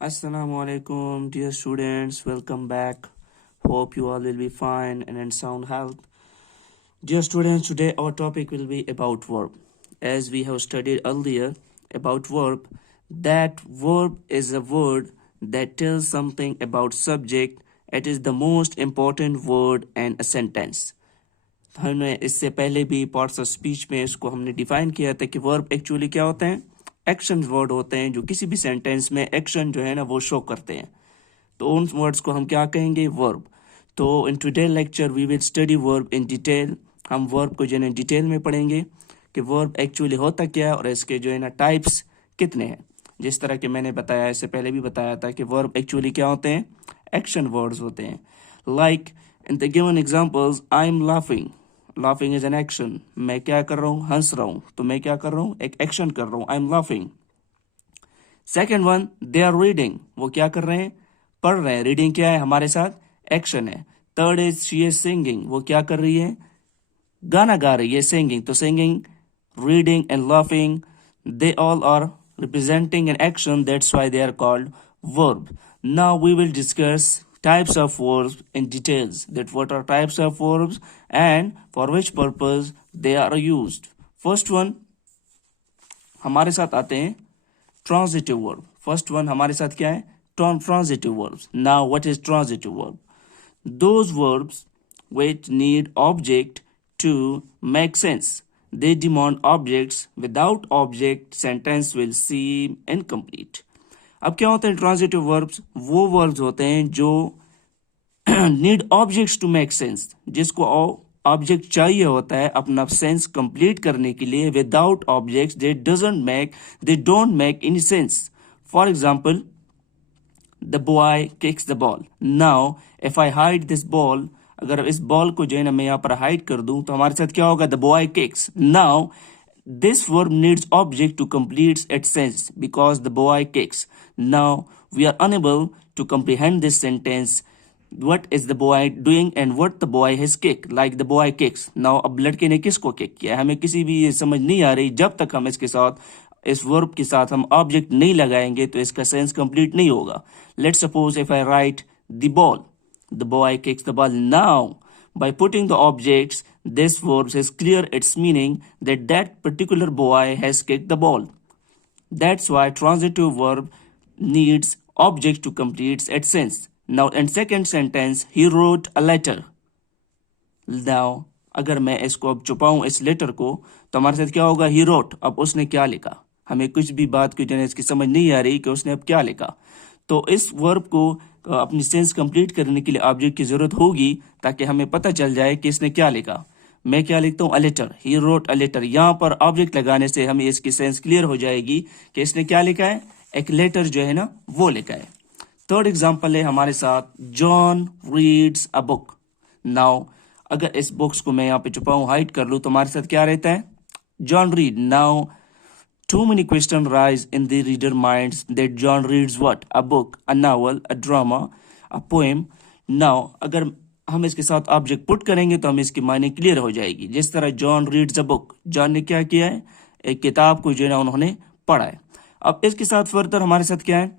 Assalamu alaikum, dear students. Welcome back. Hope you all will be fine and in sound health. Dear students, today our topic will be about verb. As we have studied earlier about verb, that verb is a word that tells something about subject. It is the most important word in a sentence. हमने इससे पहले भी parts of speech में इसको हमने define किया था कि वर्ब एक्चुअली क्या होते हैं। एक्शन वर्ड होते हैं जो किसी भी सेंटेंस में एक्शन जो है ना वो शो करते हैं, तो उन वर्ड्स को हम क्या कहेंगे, वर्ब। तो in today lecture we will study verb in detail. हम वर्ब को जो है डिटेल में पढ़ेंगे कि वर्ब एक्चुअली होता क्या है और इसके जो है ना टाइप्स कितने हैं। जिस तरह के मैंने बताया, इससे पहले भी बताया था कि वर्ब एक्चुअली क्या होते हैं, एक्शन वर्ड्स होते हैं। Like in the given examples, I am laughing. Laughing is an action. मैं क्या कर रहा हूँ, हंस रहा हूँ, तो मैं क्या कर रहा हूँ, एक एक्शन कर रहा हूँ, I am laughing. Second one, they are reading. वो क्या कर रहे हैं, पढ़ रहे हैं। रीडिंग क्या है, हमारे साथ एक्शन है। Third is she is singing. वो क्या कर रही है, गाना गा रही है, सिंगिंग। तो singing, reading and laughing, they all are representing an action. That's why they are called verb. Now we will discuss types of verbs in details, that what are types of verbs and for which purpose they are used. First one हमारे साथ आते हैं transitive verb. First one हमारे साथ क्या है, transitive verbs. Now what is transitive verb? Those verbs which need object to make sense. They demand objects. Without object, sentence will seem incomplete. अब क्या होते हैं ट्रांजिटिव वर्ब्स, वो वर्ब्स होते हैं जो need objects to make sense, जिसको object चाहिए होता है अपना सेंस कंप्लीट करने के लिए। Without objects they don't make any sense. For example, the boy kicks the ball. Now if I hide this ball, अगर इस बॉल को जो है ना मैं यहाँ पर हाइड कर दूं तो हमारे साथ क्या होगा, the boy kicks. Now this verb needs object to complete its sense because the boy kicks. Now we are unable to comprehend this sentence. What is the boy doing and what the boy has kicked, like the boy kicks. Now अब लड़के ने किसको kick किया है, हमें किसी भी ये समझ नहीं आ रही जब तक हम इसके साथ, इस वर्ब के साथ हम ऑब्जेक्ट नहीं लगाएंगे तो इसका सेंस कंप्लीट नहीं होगा। Let's suppose if I right the ball, the boy kicks the ball. Now, by putting the objects, this verb is clear its meaning that that particular boy has kicked the ball. That's why transitive verb needs object to complete its sense. Now, in second sentence, he wrote a letter. Now, अगर मैं इसको अब छुपाऊं इस letter को, तो हमारे साथ क्या होगा, he wrote। अब उसने क्या लिखा, हमें कुछ भी बात की जो इसकी समझ नहीं आ रही कि उसने अब क्या लिखा। तो इस वर्ब को अपनी सेंस कंप्लीट करने के लिए ऑब्जेक्ट की जरूरत होगी ताकि हमें पता चल जाए कि इसने क्या लिखा। मैं क्या लिखता हूँ, a letter, he wrote a letter. यहाँ पर ऑब्जेक्ट लगाने से हमें इसकी सेंस क्लियर हो जाएगी कि इसने क्या लिखा है, एक लेटर जो है ना वो लिखा है। थर्ड एग्जाम्पल है हमारे साथ, John reads a book. Now अगर इस बुक्स को मैं यहाँ पे छुपाऊं, हाइड कर लूं, तो हमारे साथ क्या रहता है, John read. Now too many questions rise in the reader minds that John reads what? A book, a novel, a drama, a poem. Now, अगर हम इसके साथ ऑब्जेक्ट पुट करेंगे तो हमें इसकी मायने क्लियर हो जाएगी। जिस तरह John reads a book, John ने क्या किया है, एक किताब को जो है ना उन्होंने पढ़ा है। अब इसके साथ फर्दर हमारे साथ क्या है,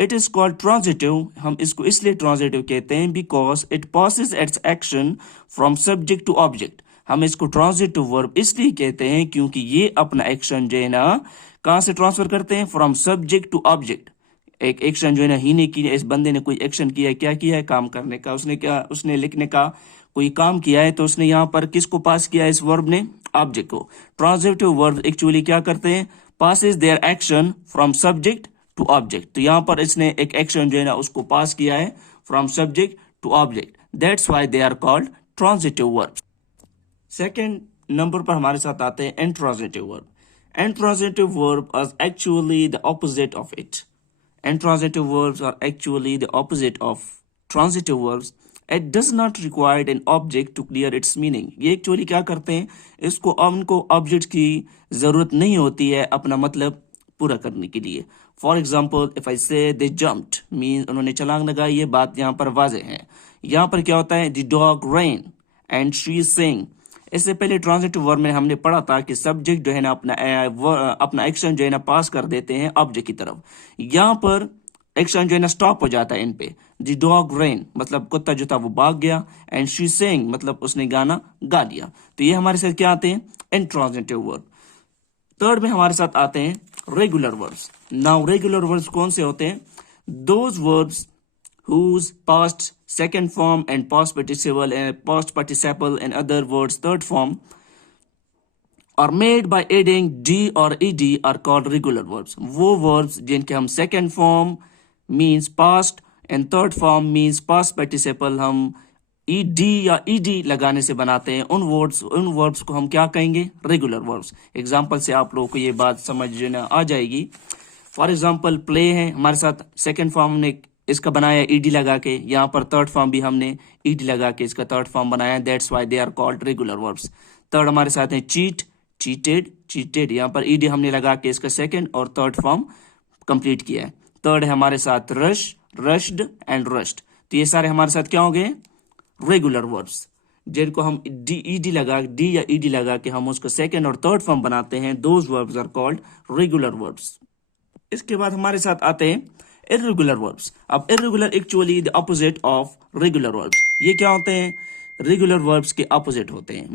इट इज कॉल्ड ट्रांजिटिव। हम इसको इसलिए ट्रांजिटिव कहते हैं because it passes its action from subject to object. हम इसको ट्रांजिटिव वर्ब इसलिए कहते हैं क्योंकि ये अपना एक्शन जो है ना कहां से ट्रांसफर करते हैं, फ्रॉम सब्जेक्ट टू ऑब्जेक्ट। एक एक्शन जो है ना, ही ने की, इस बंदे ने कोई एक्शन किया है, क्या किया है, काम करने का। उसने क्या, उसने लिखने का कोई काम किया है, तो उसने यहाँ पर किसको पास किया है, इस वर्ब ने ऑब्जेक्ट को। ट्रांजिटिव वर्ब एक्चुअली क्या करते हैं, passes their action from subject to object. तो यहाँ पर इसने एक एक्शन जो है ना उसको पास किया है from subject to object. That's why they are called transitive verbs. Second number पर हमारे साथ आते हैं intransitive verb. Intransitive verbs are actually the opposite of it. Intransitive verbs are actually the opposite of transitive verbs. It does not require an object to clear its meaning. ये actually क्या करते हैं, इसको उनको ऑब्जेक्ट की जरूरत नहीं होती है अपना मतलब पूरा करने के लिए। फॉर एग्जाम्पल, इफ आई से दे जम्प्ड, मीन उन्होंने छलांग लगाई, ये बात यहाँ पर वाजे है। यहाँ पर क्या होता है, the dog ran and she sang। इससे पहले ट्रांजिटिव वर्ब में हमने पढ़ा था कि सब्जेक्ट जो है ना अपना एक्शन जो है ना पास कर देते हैं ऑब्जेक्ट की तरफ। यहाँ पर एक्शन जो है ना स्टॉप हो जाता है इन पे। द डॉग रेन मतलब कुत्ता जो था वो भाग गया, एंड शी सेंग मतलब उसने गाना गा लिया। तो ये हमारे साथ क्या आते हैं, इंट्रांजिटिव वर्ब। थर्ड में हमारे साथ आते हैं regular verbs. Now regular verbs कौन से होते हैं, those verbs whose past second form and past participle and other words third form are made by adding d or ed are called regular verbs। वो verbs जिनके हम second form means past and third form means past participle हम ed या ed लगाने से बनाते हैं, उन verbs को हम क्या कहेंगे, regular verbs। एग्जाम्पल से आप लोगों को ये बात समझना आ जाएगी। फॉर एग्जाम्पल प्ले है हमारे साथ सेकेंड फॉर्म ने इसका बनाया ईडी लगा के, यहाँ पर थर्ड फॉर्म भी हमने ईडी लगा के इसका थर्ड फॉर्म बनाया, that's why they are called regular verbs. Third हमारे साथ है चीट, चीटेड, चीटेड, यहाँ पर ईडी हमने लगा के इसका सेकंड और थर्ड फॉर्म कंप्लीट किया है। थर्ड है हमारे साथ रश, रश्ड एंड रश्ड। तो ये सारे हमारे साथ क्या हो गए, रेगुलर वर्ब्स, जिनको हम डी या ईडी लगा के हम उसका सेकंड और थर्ड फॉर्म बनाते हैं, those verbs are called regular verbs. इसके बाद हमारे साथ आते हैं इर्रेगुलर वर्ब्स। अब irregular actually the opposite of regular verbs. ये क्या होते हैं, रेगुलर वर्ब्स के ऑपोजिट होते हैं,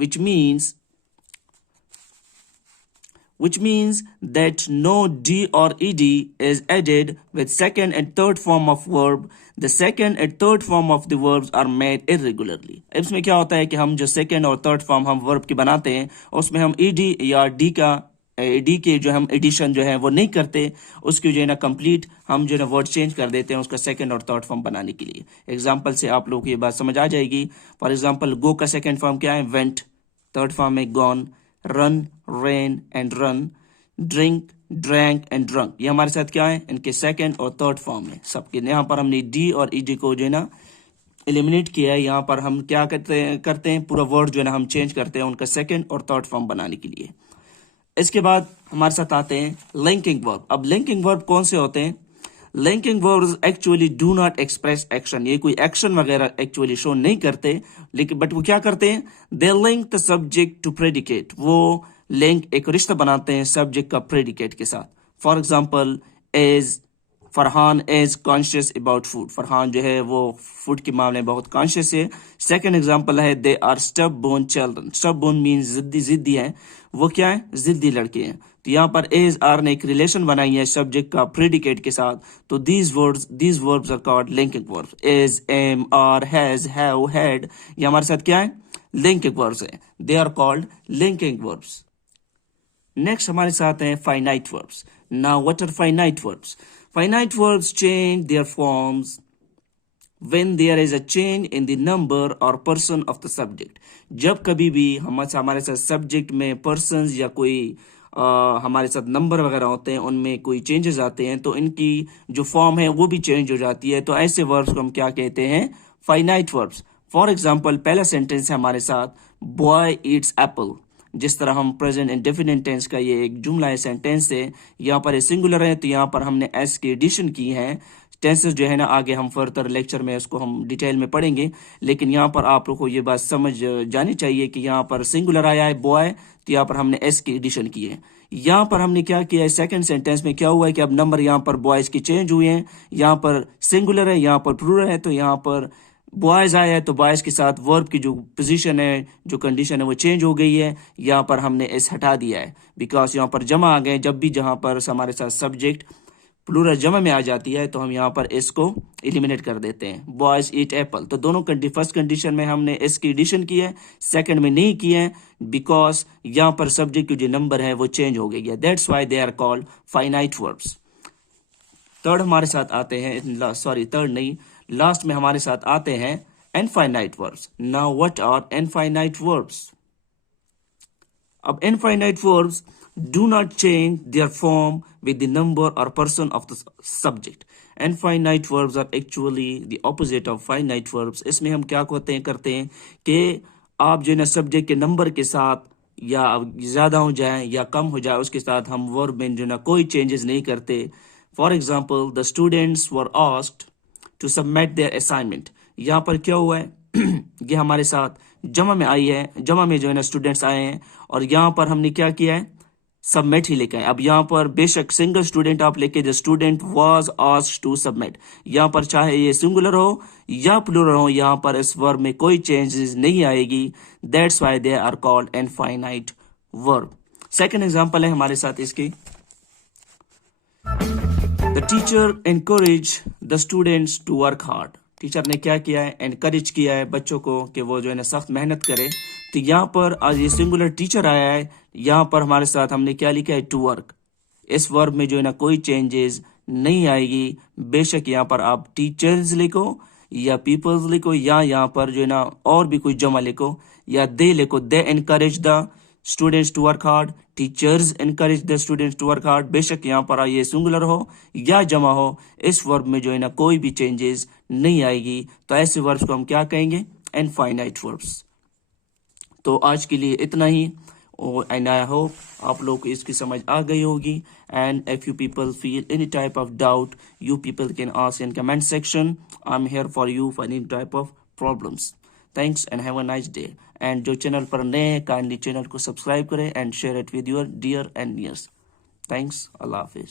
which means that no d or ed is added with second and third form of verb. The second and third form of the verbs are made irregularly। इसमें क्या होता है कि हम जो second और third form हम verb की बनाते हैं उसमें हम ed या डी के जो हम एडिशन जो है वो नहीं करते, उसकी जो है ना कंप्लीट हम जो है ना वर्ड चेंज कर देते हैं उसका सेकंड और थर्ड फॉर्म बनाने के लिए। एग्जांपल से आप लोगों को ये बात समझ आ जाएगी। फॉर एग्जांपल गो का सेकंड फॉर्म क्या है, वेंट, थर्ड फॉर्म है gone, run, rain and run, drink, drank and drunk. ये हमारे साथ क्या है, इनके सेकंड और थर्ड फॉर्म है सबके। यहाँ पर हमने डी और ईडी को जो है ना एलिमिनेट किया है, यहाँ पर हम क्या करते हैं पूरा वर्ड जो है ना हम चेंज करते हैं उनका सेकंड और थर्ड फॉर्म बनाने के लिए। इसके बाद हमारे साथ आते हैं लिंकिंग वर्ब। अब लिंकिंग वर्ब कौन से होते हैं, linking verbs actually do not express action. ये कोई एक्शन वगैरह एक्चुअली शो नहीं करते, लेकिन बट वो क्या करते हैं, they link the subject to predicate. वो लिंक एक रिश्ता बनाते हैं सब्जेक्ट का प्रेडिकेट के साथ। For example as Farhan is conscious about food. Farhan जो है वो फूड के मामले में बहुत कॉन्शियस है। सेकंड एग्जांपल है दे आर स्टबबोर्न चिल्ड्रन। स्टबबोर्न मींस जिद्दी है, वो क्या है, जिद्दी लड़के हैं। तो यहाँ पर एज आर ने एक रिलेशन बनाई है सब्जेक्ट का प्रेडिकेट के साथ, तो these verbs are called linking verbs. Is, am, are, has, have, had, ये हमारे साथ क्या है, लिंकिंग वर्ब्स है, they are called linking verbs. Next हमारे साथ हैं finite verbs. Now what are finite verbs? Finite verbs change their forms when there is a change in the number or person of the subject। जब कभी भी हमारे साथ subject में persons या कोई हमारे साथ नंबर वगैरह होते हैं उनमें कोई चेंजेस आते हैं तो इनकी जो फॉर्म है वो भी चेंज हो जाती है। तो ऐसे वर्ब्स को हम क्या कहते हैं, फाइनाइट वर्ब्स। फॉर एग्जाम्पल पहला सेंटेंस है हमारे साथ बॉय ईट्स एप्पल। जिस तरह हम प्रेजेंट इंडेफिनिट टेंस का ये एक जुमला है, सेंटेंस है, यहाँ पर सिंगुलर है तो यहाँ पर हमने एस की एडिशन की है। टेंसेस जो है ना आगे हम फर्दर लेक्चर में इसको हम डिटेल में पढ़ेंगे, लेकिन यहाँ पर आप लोग को ये बात समझ जानी चाहिए कि यहाँ पर सिंगुलर आया है बॉय, तो यहाँ पर हमने एस की एडिशन की है। यहाँ पर हमने क्या किया है, सेकंड सेंटेंस में क्या हुआ है कि अब नंबर यहाँ पर बॉयज की चेंज हुए हैं, यहाँ पर सिंगुलर है, यहाँ पर प्लूरल है, तो यहाँ पर बॉयज आया है तो बॉयज के साथ वर्ब की जो पोजीशन है, जो कंडीशन है वो चेंज हो गई है। यहाँ पर हमने एस हटा दिया है बिकॉज यहाँ पर जमा आ गए। जब भी जहाँ पर हमारे साथ सब्जेक्ट प्लूरल जमा में आ जाती है तो हम यहाँ पर एस को एलिमिनेट कर देते हैं। बॉयज ईट एप्पल, तो दोनों फर्स्ट कंडीशन में हमने एस की एडिशन की है, सेकंड में नहीं की है बिकॉज यहाँ पर सब्जेक्ट की जो नंबर है वो चेंज हो गई है। That's why they are called finite verbs. Third हमारे साथ आते हैं, सॉरी थर्ड नहीं, लास्ट में हमारे साथ आते हैं infinite verbs. Now what are infinite verbs? अब infinite verbs do not change their form with the number और person of the subject. Infinite verbs are actually the opposite of finite verbs. इसमें हम क्या करते हैं कि आप जो है ना सब्जेक्ट के नंबर के साथ या ज्यादा हो जाए या कम हो जाए उसके साथ हम वर्ब में जो ना कोई चेंजेस नहीं करते। For example the students were asked to submit their assignment. यहाँ पर क्या हुआ है ये हमारे साथ जमा में आई है, जमा में जो है ना स्टूडेंट्स आए हैं और यहाँ पर हमने क्या किया है, सबमिट ही लेके आए। अब यहाँ पर बेशक सिंगल स्टूडेंट आप लेके, the student was asked to submit, यहाँ पर चाहे ये सिंगुलर हो या प्लूरल हो, यहाँ पर इस वर्ब में कोई चेंजेस नहीं आएगी। That's why they are called infinite verb. Second example है हमारे साथ इसकी, the teacher encourage the students to work hard. Teacher ने क्या किया है, एनकरेज किया है बच्चों को कि वो जो है ना सख्त मेहनत करे। तो यहाँ पर आज ये सिंगुलर टीचर आया है, यहाँ पर हमारे साथ हमने क्या लिखा है, टू वर्क। इस वर्ब में जो है ना कोई चेंजेस नहीं आएगी। बेशक यहाँ पर आप टीचर्स लिखो या पीपल्स लिखो या यहाँ पर जो है ना और भी कुछ जमा लिखो या दे लिखो, they encourage the students to work hard, teachers encourage the students to work hard. बेशक यहाँ पर ये सिंगुलर हो या जमा हो, इस वर्ब में जो है ना कोई भी चेंजेस नहीं आएगी। तो ऐसे वर्ब्स को हम क्या कहेंगे, इनफाइनाइट वर्ब्स। तो आज के लिए इतना ही, एंड आई होप आप लोग को इसकी समझ आ गई होगी। And if you people feel any type of doubt, you people can ask in comment section. I am here for you for any type of problems. Thanks and have a nice day. And जो channel पर नए हैं, kindly channel को subscribe करें and share it with your dear and nears. Thanks, अल्लाह हाफिज।